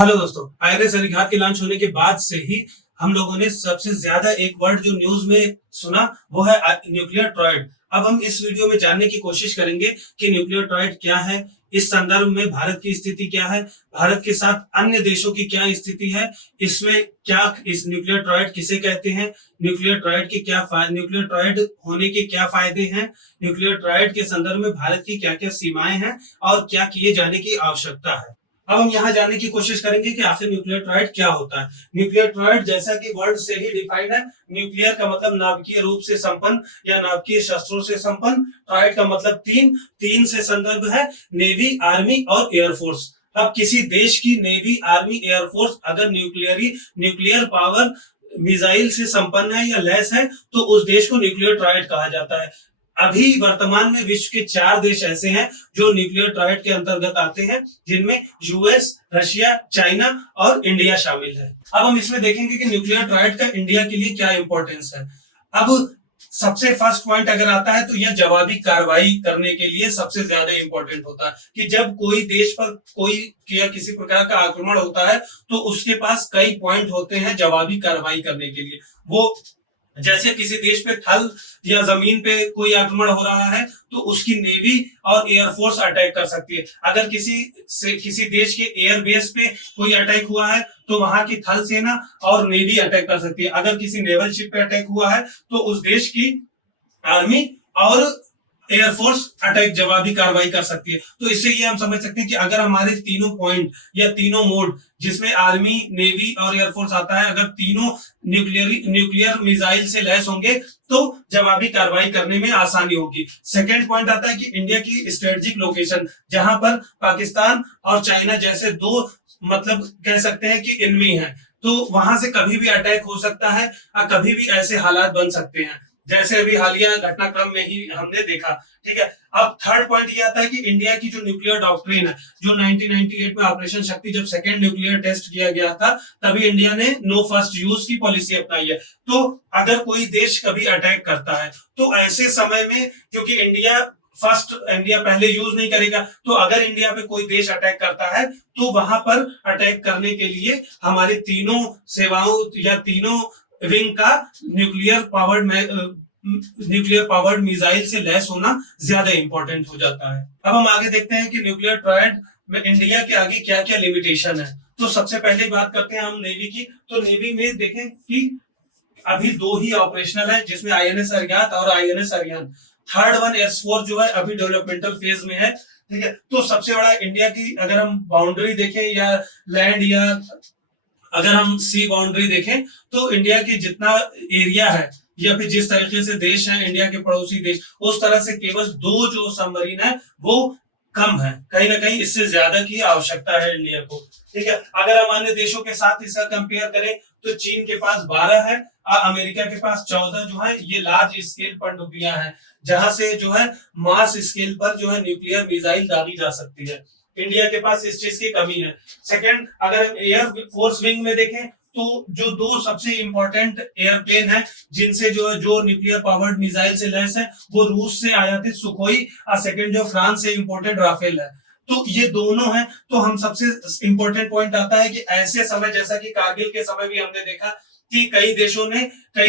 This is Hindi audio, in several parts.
हेलो दोस्तों, आईएनएस अरिहंत के लॉन्च होने के बाद से ही हम लोगों ने सबसे ज्यादा एक वर्ड जो न्यूज में सुना वो है न्यूक्लियर ट्रायड। अब हम इस वीडियो में जानने की कोशिश करेंगे कि न्यूक्लियर ट्रायड क्या है, इस संदर्भ में भारत की स्थिति क्या है, भारत के साथ अन्य देशों की क्या स्थिति है, इसमें क्या, इस न्यूक्लियर ट्रायड किसे कहते हैं, न्यूक्लियर ट्रायड के क्या न्यूक्लियर ट्रायड होने के क्या फायदे हैं, न्यूक्लियर ट्रायड के संदर्भ में भारत की क्या क्या सीमाएं हैं और क्या किए जाने की आवश्यकता है। अब हम यहाँ जानने की कोशिश करेंगे कि आखिर न्यूक्लियर ट्रायड क्या होता है। न्यूक्लियर ट्रायड जैसा कि वर्ड से ही डिफाइंड है, न्यूक्लियर का मतलब नाभिकीय रूप से संपन्न या नाभिकीय शस्त्रों से संपन्न, ट्रायड का मतलब तीन, तीन से संदर्भ है नेवी, आर्मी और एयरफोर्स। अब किसी देश की नेवी, आर्मी, एयरफोर्स अगर न्यूक्लियर पावर मिसाइल से संपन्न है या लैस है तो उस देश को न्यूक्लियर ट्रायड कहा जाता है। अभी वर्तमान में विश्व के 4 देश ऐसे हैं जो न्यूक्लियर ट्रायड के अंतर्गत आते हैं, जिनमें यूएस, रशिया, चाइना और इंडिया शामिल है। अब हम इसमें देखेंगे कि न्यूक्लियर ट्रायड का इंडिया के लिए क्या इंपॉर्टेंस है। अब सबसे फर्स्ट पॉइंट अगर आता है तो यह जवाबी कार्रवाई करने के लिए सबसे ज्यादा इंपॉर्टेंट होता है कि जब कोई देश पर कोई या किसी प्रकार का आक्रमण होता है तो उसके पास कई पॉइंट होते हैं जवाबी कार्रवाई करने के लिए। वो जैसे किसी देश पे थल या जमीन पे कोई आक्रमण हो रहा है तो उसकी नेवी और एयरफोर्स अटैक कर सकती है। अगर किसी देश के एयरबेस पे कोई अटैक हुआ है तो वहां की थल सेना और नेवी अटैक कर सकती है। अगर किसी नेवल शिप पे अटैक हुआ है तो उस देश की आर्मी और एयरफोर्स अटैक जवाबी कार्रवाई कर सकती है। तो इससे ये हम समझ सकते हैं कि अगर हमारे तीनों पॉइंट या तीनों मोड जिसमें आर्मी, नेवी और एयरफोर्स आता है, अगर तीनों न्यूक्लियर मिसाइल से लैस होंगे तो जवाबी कार्रवाई करने में आसानी होगी। सेकेंड पॉइंट आता है कि इंडिया की स्ट्रेटेजिक लोकेशन, जहां पर पाकिस्तान और चाइना जैसे दो, मतलब कह सकते हैं कि एनिमी है, तो वहां से कभी भी अटैक हो सकता है और कभी भी ऐसे हालात बन सकते हैं जैसे अभी हालिया घटनाक्रम में ही हमने देखा। ठीक है। अब थर्ड पॉइंट ये आता है कि इंडिया की जो न्यूक्लियर डॉक्ट्रिन है, जो 1998 में ऑपरेशन शक्ति जब सेकेंड न्यूक्लियर टेस्ट किया गया था तभी इंडिया ने नो फर्स्ट यूज की पॉलिसी अपनाई है। तो अगर कोई देश कभी अटैक करता है तो ऐसे समय में, क्योंकि इंडिया पहले यूज नहीं करेगा, तो अगर इंडिया पे कोई देश अटैक करता है तो वहां पर अटैक करने के लिए हमारी तीनों सेवाओं या तीनों विंग का न्यूक्लियर पावर्ड मिसाइल से लैस होना ज्यादा इंपॉर्टेंट हो जाता है। अब हम आगे देखते हैं कि न्यूक्लियर ट्रायड में इंडिया के आगे क्या क्या लिमिटेशन है। तो सबसे पहले बात करते हैं हम नेवी की। तो नेवी में देखें कि अभी दो ही ऑपरेशनल है, जिसमें आईएनएस अरिहंत और INS Arihant. Third one S4 जो है अभी डेवलपमेंटल फेज में है। ठीक है। तो सबसे बड़ा इंडिया की अगर हम बाउंड्री देखें या लैंड या अगर हम सी बाउंड्री देखें तो इंडिया की जितना एरिया है या फिर जिस तरीके से देश है इंडिया के पड़ोसी देश, उस तरह से केवल दो जो सबमरीन है वो कम है। कहीं ना कहीं इससे ज्यादा की आवश्यकता है इंडिया को। ठीक है। अगर हम अन्य देशों के साथ इसका कंपेयर करें तो चीन के पास 12 है और अमेरिका के पास 14 जो है ये लार्ज स्केल पनडुब्बियां हैं, जहां से जो है मास स्केल पर जो है न्यूक्लियर मिसाइल दागी जा सकती है। इंडिया के पास इस चीज की कमी है। सेकंड, अगर एयर फोर्स विंग में देखें तो जो दो सबसे इंपॉर्टेंट एयरप्लेन है जिनसे जो न्यूक्लियर पावर्ड मिसाइल से लैस है, वो रूस से आयातित सुखोई और सेकंड जो फ्रांस से इंपोर्टेड राफेल है। तो ये दोनों हैं। तो हम सबसे इंपॉर्टेंट पॉइंट आता है कि ऐसे समय, जैसा कि कारगिल के समय भी हमने देखा कि कई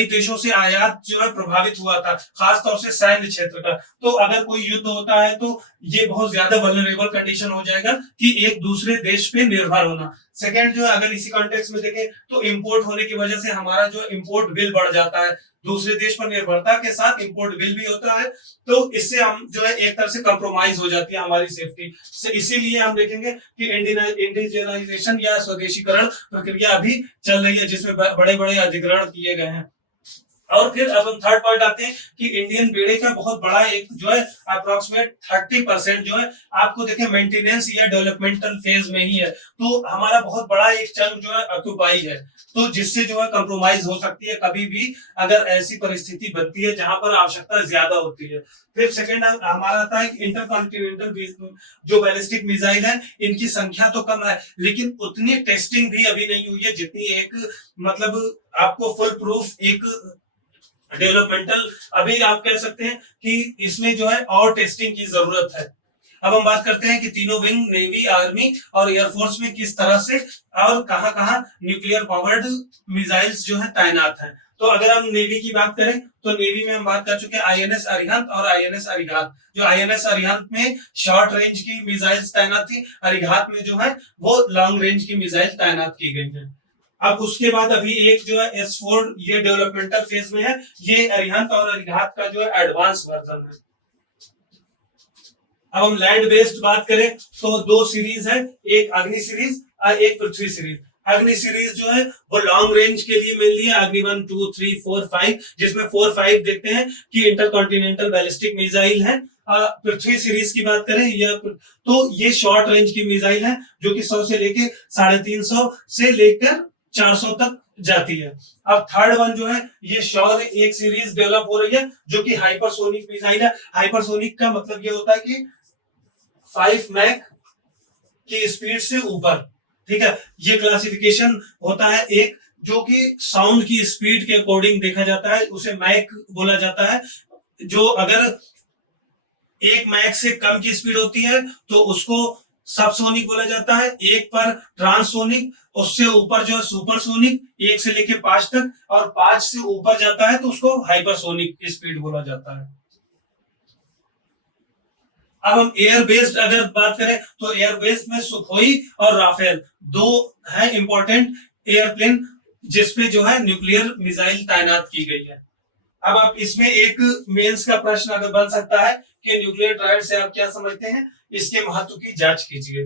देशों से आयात जो है प्रभावित हुआ था, खासतौर से सैन्य क्षेत्र का। तो अगर कोई युद्ध होता है तो ये बहुत ज्यादा वल्नरेबल कंडीशन हो जाएगा कि एक दूसरे देश पे निर्भर होना। सेकंड जो है, अगर इसी कॉन्टेक्स्ट में देखें तो इंपोर्ट होने की वजह से हमारा जो इंपोर्ट बिल बढ़ जाता है, दूसरे देश पर निर्भरता के साथ इंपोर्ट बिल भी होता है, तो इससे हम जो है एक तरह से कंप्रोमाइज हो जाती है हमारी सेफ्टी। इसीलिए हम देखेंगे कि इंडिजिनाइजेशन या स्वदेशीकरण प्रक्रिया अभी चल रही है, जिसमें बड़े बड़े अधिग्रहण किए गए हैं। और फिर अब हम थर्ड पॉइंट आते हैं कि इंडियन बेड़े का बहुत बड़ा एक जो है अप्रोक्सीमेट 30% जो है आपको देखें मेंटेनेंस या डेवलपमेंटल फेज में ही है। तो हमारा बहुत बड़ा एक चंक जो है ऑक्यूपाई है, तो जिससे जो है कंप्रोमाइज हो सकती है कभी भी अगर ऐसी परिस्थिति बनती है जहां पर आवश्यकता ज्यादा होती है। फिर सेकंड हमारा आता है इंटरकॉन्टिनेंटल जो बैलिस्टिक मिसाइल है, इनकी संख्या तो कम है लेकिन उतनी टेस्टिंग भी अभी नहीं हुई है जितनी एक, मतलब आपको फुल प्रूफ एक डेवलपमेंटल, अभी आप कह सकते हैं कि इसमें जो है और टेस्टिंग की जरूरत है। अब हम बात करते हैं कि तीनों विंग, नेवी, आर्मी और एयरफोर्स में किस तरह से और कहां-कहां न्यूक्लियर पावर्ड मिसाइल्स जो है तैनात हैं। तो अगर हम नेवी की बात करें तो नेवी में हम बात कर चुके हैं आईएनएस अरिहंत और आईएनएस अरिघात। जो आईएनएस अरिहंत में शॉर्ट रेंज की मिसाइल्स तैनात थी, अरिघात में जो है वो लॉन्ग रेंज की मिसाइल तैनात की गई है। अब उसके बाद अभी एक जो है S4 ये डेवलपमेंटल फेज में है, ये अरिहंत और अरिघात का जो है एडवांस वर्जन है। अब हम लैंड बेस्ड बात करें तो दो सीरीज है, एक अग्नि सीरीज और एक पृथ्वी सीरीज। अग्नि सीरीज जो है वो लॉन्ग रेंज के लिए मिल रही है, अग्नि 1 2 3 4 5, जिसमें 4 5 देखते हैं कि इंटरकॉन्टिनेंटल बैलिस्टिक मिसाइल है। पृथ्वी सीरीज की बात करें या तो ये शॉर्ट रेंज की मिसाइल है जो कि 100 से लेकर 350 से लेकर 400 तक जाती है। अब थर्ड वन जो है ये शौर्य एक सीरीज डेवलप हो रही है जो कि हाइपरसोनिक मिसाइल है। हाइपरसोनिक का मतलब ये होता है कि 5 मैक की स्पीड से ऊपर, ठीक है। ये क्लासिफिकेशन होता है एक जो कि साउंड की स्पीड के अकॉर्डिंग देखा जाता है, उसे मैक बोला जाता है। जो अगर 1 मैक से कम की स्पीड होती है तो उसको सबसोनिक बोला जाता है, एक पर ट्रांससोनिक, उससे ऊपर जो है सुपरसोनिक, 1 से लेके 5 तक, और 5 से ऊपर जाता है तो उसको हाइपरसोनिक स्पीड बोला जाता है। अब हम एयर बेस्ड अगर बात करें तो एयर बेस्ड में सुखोई और राफेल दो है इंपॉर्टेंट एयरप्लेन जिसपे जो है न्यूक्लियर मिसाइल तैनात की गई है। अब आप इसमें एक मेंस का प्रश्न अगर बन सकता है कि न्यूक्लियर ट्रायड से आप क्या समझते हैं, इसके महत्व की जांच कीजिए।